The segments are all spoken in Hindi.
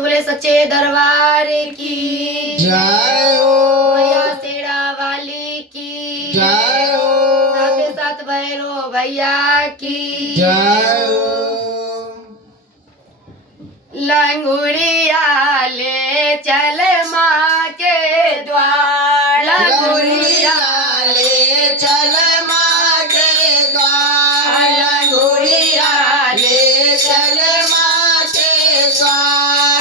बोले सच्चे दरबार की जय हो। मैया शेरा वाली की जय हो। साथ साथ भैरो भैया की जय हो। लंगुड़िया ले चल माँ के द्वार, लंगुड़िया ले चल माँ के द्वार, लंगुड़िया ले चल माँ के द्वार।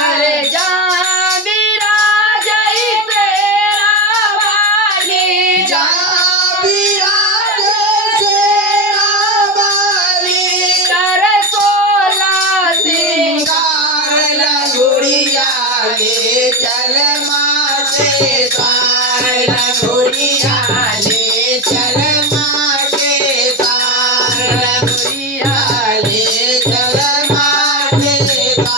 अरे जहाँ विराज शेरा वाली, जहाँ विराज शेरा वाली, कर 16 सिंगार, लंगुड़िया ले चल माँ के द्वार, लंगुड़िया ले चल माँ के द्वार, लंगुड़िया ले चल माँ के द्वार।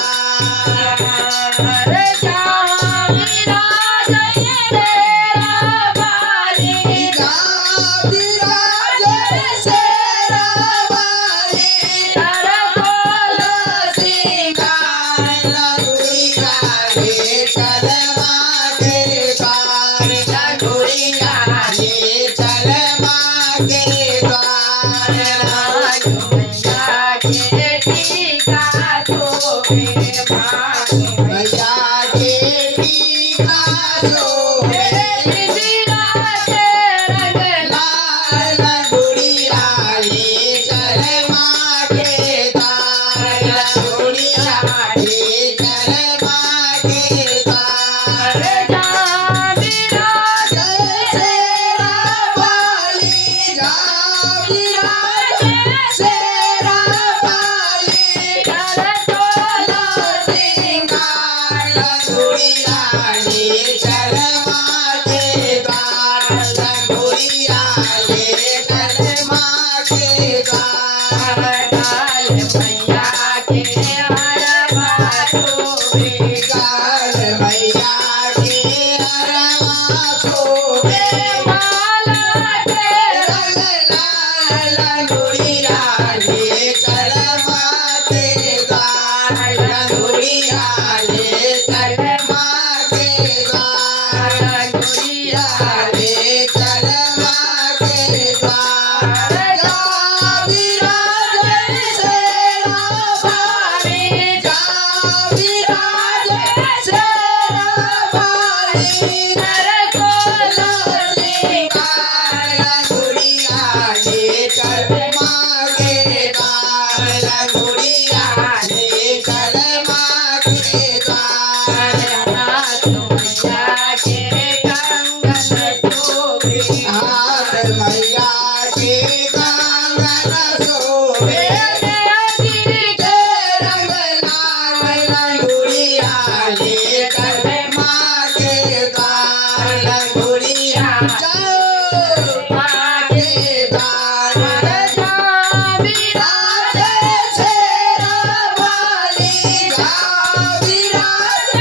अरे जहाँ विराज शेरा वाली, जहाँ विराज शेरा वाली, कर 16 सिंगार, लंगुड़िया ले चल माँ के द्वार, लंगुड़िया ले चल माँ के द्वार। मैया के टीका शोभे भाग, मैया के टीका शोभे कृष्णा के रंग लाल, लंगुड़िया ले चल माँ के द्वार, लंगुड़िया ले चल माँ के द्वार। जहाँ विराज शेरा वाली, जहाँ विराज शेरा वाली, कर 16 सिंगार, लंगुड़िया ले चल माँ के द्वार, लंगुड़िया ले चल माँ के द्वार। काल मैया के हरवा शोभे, काल मैया के हरवा शोभे माला के रंग लाल, लंगुड़िया ले चल माँ के द्वार, लंगुड़िया ले चल माँ के द्वार, लंगुड़िया ले चल माँ के द्वार। जहाँ विराज शेरा वाली, जहाँ विराज शेरा वाली, कर 16 सिंगार, लंगुड़िया ले चल माँ के द्वार, लंगुड़िया ले चल माँ के द्वार। हाथ मैया के कंगन शोभे, हाथ मैया के कंगन शोभे गिर के रंग लाल, लंगुड़िया ले चल माँ के द्वार, लंगुड़िया जाओ माँ के द्वार। जहाँ विराज विराज शेरा वाली, जहाँ विराज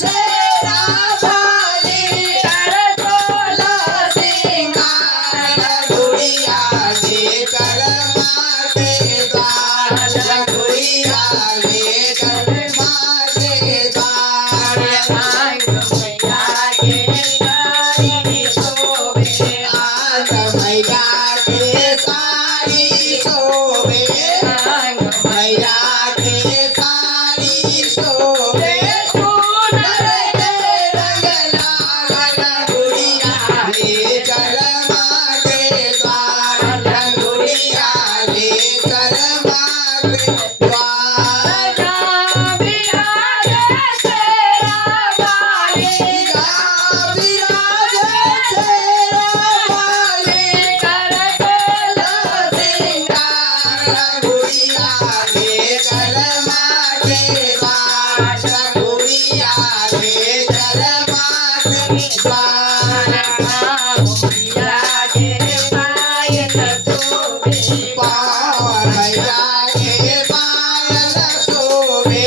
शेरा वाली, कर 16 सिंगार, लंगुड़िया ले चल माँ के द्वार, लंगुड़िया ले चल माँ के द्वार। मैया के गाड़ी शोभे, आग मैया के सारी शोभे, मैया के सारी शोभे सुंदर के रंग लाल, लंगुड़िया ले चल माँ के द्वार, लंगुड़िया ले चल माँ के द्वार। जहाँ विराज शेरा वाली, जहाँ विराज शेरा वाली, कर 16 सिंगार, लंगुड़िया ले चल माँ के द्वार, लंगुड़िया ले चल माँ के द्वार। मैया के पायल शोभे, पावन मैया के पायल शोभे,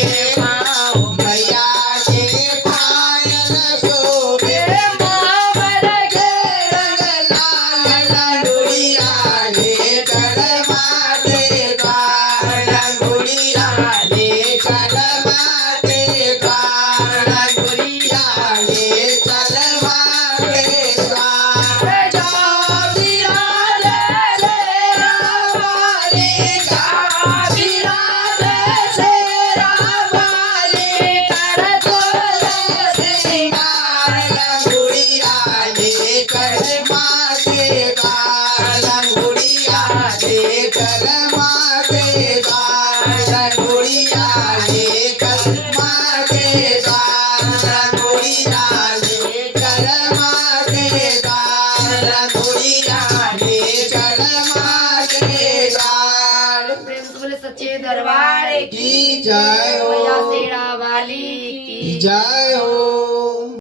मैया के पायल शोभे मावर के रंग लाल, लंगुड़िया ले चल माँ के द्वार, लंगुड़िया ले चल माँ के द्वार। रघुइया रे चढ़ के द्वार। प्रेम से बोले सच्चे दरबार की जय हो, मैया शेरा वाली की जय हो।